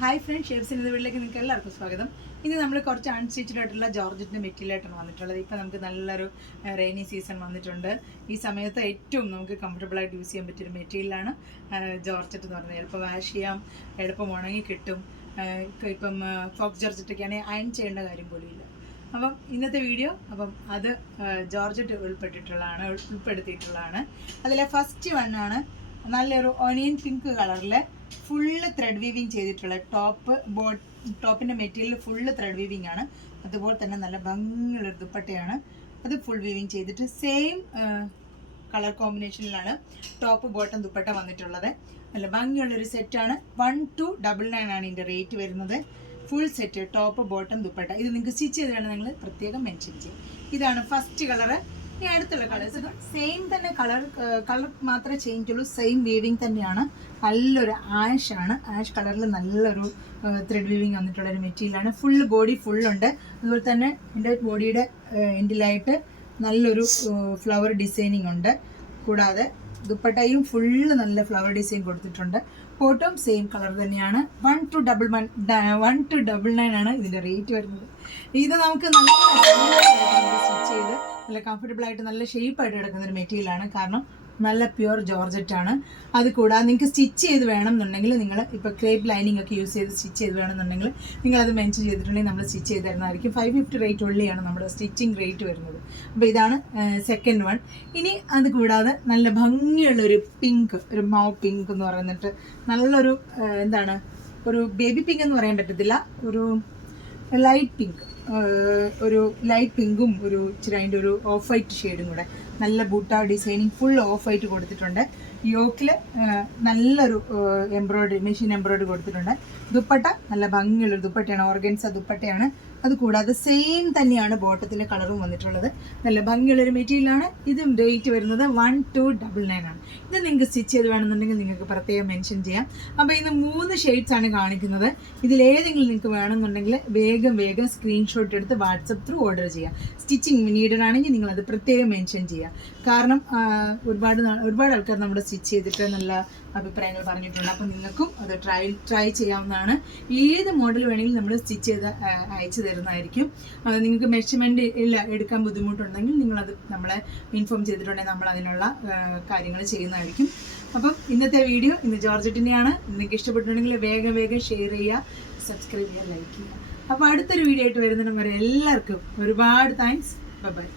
Hi friends, ഷേപ്സിൻ്റെ വീട്ടിലേക്ക് നിങ്ങൾക്ക് എല്ലാവർക്കും സ്വാഗതം. ഇന്ന് നമ്മൾ കുറച്ച് അൺസ്റ്റിച്ചഡ് ആയിട്ടുള്ള ജോർജറ്റിൻ്റെ മെറ്റീരിയലായിട്ടാണ് വന്നിട്ടുള്ളത്. ഇപ്പോൾ നമുക്ക് നല്ലൊരു റെയിനി സീസൺ വന്നിട്ടുണ്ട്. ഈ സമയത്ത് ഏറ്റവും നമുക്ക് കംഫർട്ടബിളായിട്ട് യൂസ് ചെയ്യാൻ പറ്റിയൊരു മെറ്റീരിയലാണ് ജോർജറ്റ് എന്ന് പറയുന്നത്. എളുപ്പം വാഷ് ചെയ്യാം, എളുപ്പം ഉണങ്ങി കിട്ടും. ഇപ്പം ഫോക്സ് ജോർജറ്റൊക്കെ ആണെങ്കിൽ അയൺ ചെയ്യേണ്ട കാര്യം പോലും ഇല്ല. അപ്പം ഇന്നത്തെ വീഡിയോ അത് ജോർജറ്റ് ഉൾപ്പെടുത്തിയിട്ടുള്ളതാണ്. അതിലെ ഫസ്റ്റ് വണ്ണാണ് നല്ലൊരു ഓണിയൻ പിങ്ക് കളറിൽ ഫുള്ള് ത്രെഡ് വീവിങ് ചെയ്തിട്ടുള്ള ടോപ്പിൻ്റെ മെറ്റീരിയൽ ഫുള്ള് ത്രെഡ് വീവിങ് ആണ്. അതുപോലെ തന്നെ നല്ല ഭംഗിയുള്ളൊരു ദുപ്പട്ടയാണ്. അത് ഫുൾ വീവിങ് ചെയ്തിട്ട് സെയിം കളർ കോമ്പിനേഷനിലാണ് ടോപ്പ് ബോട്ടം ദുപ്പട്ട വന്നിട്ടുള്ളത്. നല്ല ഭംഗിയുള്ളൊരു സെറ്റാണ്. 1299 ആണ് ഇതിൻ്റെ റേറ്റ് വരുന്നത്. Full set top bottom dupatta. ഇത് നിങ്ങൾക്ക് സ്റ്റിച്ച് ചെയ്ത് വേണം നിങ്ങൾ പ്രത്യേകം മെൻഷൻ ചെയ്യും. ഇതാണ് ഫസ്റ്റ് കളറ്. ഇനി അടുത്തുള്ള കളേഴ്സ് സെയിം തന്നെ, കളർ മാത്രമേ ചേഞ്ച് ഉള്ളൂ. സെയിം വീവിങ് തന്നെയാണ്. നല്ലൊരു ആഷാണ്. ആഷ് കളറിൽ നല്ലൊരു ത്രെഡ് വീവിങ് വന്നിട്ടുള്ളൊരു മെറ്റീരിയലാണ്. ഫുള്ള് ബോഡി ഫുള്ളുണ്ട്. അതുപോലെ തന്നെ എൻ്റെ ബോഡിയുടെ എൻഡിലായിട്ട് നല്ലൊരു ഫ്ലവർ ഡിസൈനിങ് ഉണ്ട്. കൂടാതെ ദുപ്പട്ടയും ഫുള്ള് നല്ല ഫ്ലവർ ഡിസൈൻ കൊടുത്തിട്ടുണ്ട്. ബോട്ടം സെയിം കളർ തന്നെയാണ്. 1299 ആണ് ഇതിൻ്റെ റേറ്റ് വരുന്നത്. ഇത് നമുക്ക് നല്ല സ്റ്റിച്ച് ചെയ്ത് നല്ല കംഫർട്ടബിൾ ആയിട്ട് നല്ല ഷേപ്പായിട്ട് കിടക്കുന്നൊരു മെറ്റീരിയലാണ്. കാരണം നല്ല പ്യുവർ ജോർജറ്റാണ്. അത് കൂടാതെ നിങ്ങൾക്ക് സ്റ്റിച്ച് ചെയ്ത് വേണമെന്നുണ്ടെങ്കിൽ നിങ്ങൾ ഇപ്പോൾ ക്രേപ്പ് ലൈനിങ് ഒക്കെ യൂസ് ചെയ്ത് സ്റ്റിച്ച് ചെയ്ത് വേണമെന്നുണ്ടെങ്കിൽ നിങ്ങളത് മെൻഷൻ ചെയ്തിട്ടുണ്ടെങ്കിൽ നമ്മൾ സ്റ്റിച്ച് ചെയ്ത് തരുന്നതായിരിക്കും. 550 റേറ്റ് ഉള്ളിയാണ് നമ്മുടെ സ്റ്റിച്ചിങ് റേറ്റ് വരുന്നത്. അപ്പോൾ ഇതാണ് സെക്കൻഡ് വൺ. ഇനി അത് കൂടാതെ നല്ല ഭംഗിയുള്ളൊരു പിങ്ക്, ഒരു മാവ് പിങ്ക് എന്ന് പറയുന്നിട്ട് നല്ലൊരു ഒരു ബേബി പിങ്ക് എന്ന് പറയാൻ പറ്റത്തില്ല, ഒരു ലൈറ്റ് പിങ്ക്, ഒരു ലൈറ്റ് പിങ്കും ഒരു ഇച്ചിരി അതിൻ്റെ ഒരു ഓഫ് വൈറ്റ് ഷെയ്ഡും കൂടെ. നല്ല ബൂട്ട ഡിസൈനിങ് ഫുൾ ഓഫ് വൈറ്റ് കൊടുത്തിട്ടുണ്ട്. യോക്കിൽ നല്ലൊരു എംബ്രോയ്ഡറി, മെഷീൻ എംബ്രോയ്ഡറി കൊടുത്തിട്ടുണ്ട്. ദുപ്പട്ട നല്ല ഭംഗിയുള്ളൊരു ദുപ്പട്ടയാണ്, ഓർഗൻസ ദുപ്പട്ടയാണ്. അതുകൂടാതെ സെയിം തന്നെയാണ് ബോട്ടത്തിൻ്റെ കളറും വന്നിട്ടുള്ളത്. നല്ല ഭംഗിയുള്ളൊരു മെറ്റീരിയലാണ്. ഇതും റേറ്റ് വരുന്നത് 1299 ആണ്. ഇത് നിങ്ങൾക്ക് സ്റ്റിച്ച് ചെയ്ത് വേണമെന്നുണ്ടെങ്കിൽ നിങ്ങൾക്ക് പ്രത്യേകം മെൻഷൻ ചെയ്യാം. അപ്പോൾ ഇന്ന് 3 ഷെയ്ഡ്സ് ആണ് കാണിക്കുന്നത്. ഇതിലേതെങ്കിലും നിങ്ങൾക്ക് വേണമെന്നുണ്ടെങ്കിൽ വേഗം സ്ക്രീൻഷോട്ട് എടുത്ത് വാട്സപ്പ് ത്രൂ ഓർഡർ ചെയ്യാം. സ്റ്റിച്ചിങ് നീഡഡ് ആണെങ്കിൽ നിങ്ങളത് പ്രത്യേകം മെൻഷൻ ചെയ്യുക. കാരണം ഒരുപാട് ആൾക്കാർ നമ്മുടെ സ്റ്റിച്ച് ചെയ്തിട്ട് നല്ല അഭിപ്രായങ്ങൾ പറഞ്ഞിട്ടുണ്ട്. അപ്പോൾ നിങ്ങൾക്കും അത് ട്രൈ ചെയ്യാവുന്നതാണ്. ഏത് മോഡൽ വേണമെങ്കിലും നമ്മൾ സ്റ്റിച്ച് ചെയ്ത് അയച്ചു തരുന്നതായിരിക്കും. നിങ്ങൾക്ക് മെഷർമെൻറ്റ് എടുക്കാൻ ബുദ്ധിമുട്ടുണ്ടെങ്കിൽ നിങ്ങളത് നമ്മളെ ഇൻഫോം ചെയ്തിട്ടുണ്ടെങ്കിൽ നമ്മൾ അതിനുള്ള കാര്യങ്ങൾ ചെയ്യുന്നതായിരിക്കും. അപ്പം ഇന്നത്തെ വീഡിയോ ഇന്ന് ജോർജറ്റിൻ്റെയാണ്. നിങ്ങൾക്ക് ഇഷ്ടപ്പെട്ടിട്ടുണ്ടെങ്കിൽ വേഗം ഷെയർ ചെയ്യുക, സബ്സ്ക്രൈബ് ചെയ്യുക, ലൈക്ക് ചെയ്യുക. അപ്പോൾ അടുത്തൊരു വീഡിയോ ആയിട്ട് വരുന്നതിനും വരെ എല്ലാവർക്കും ഒരുപാട് താങ്ക്സ്. ബൈ.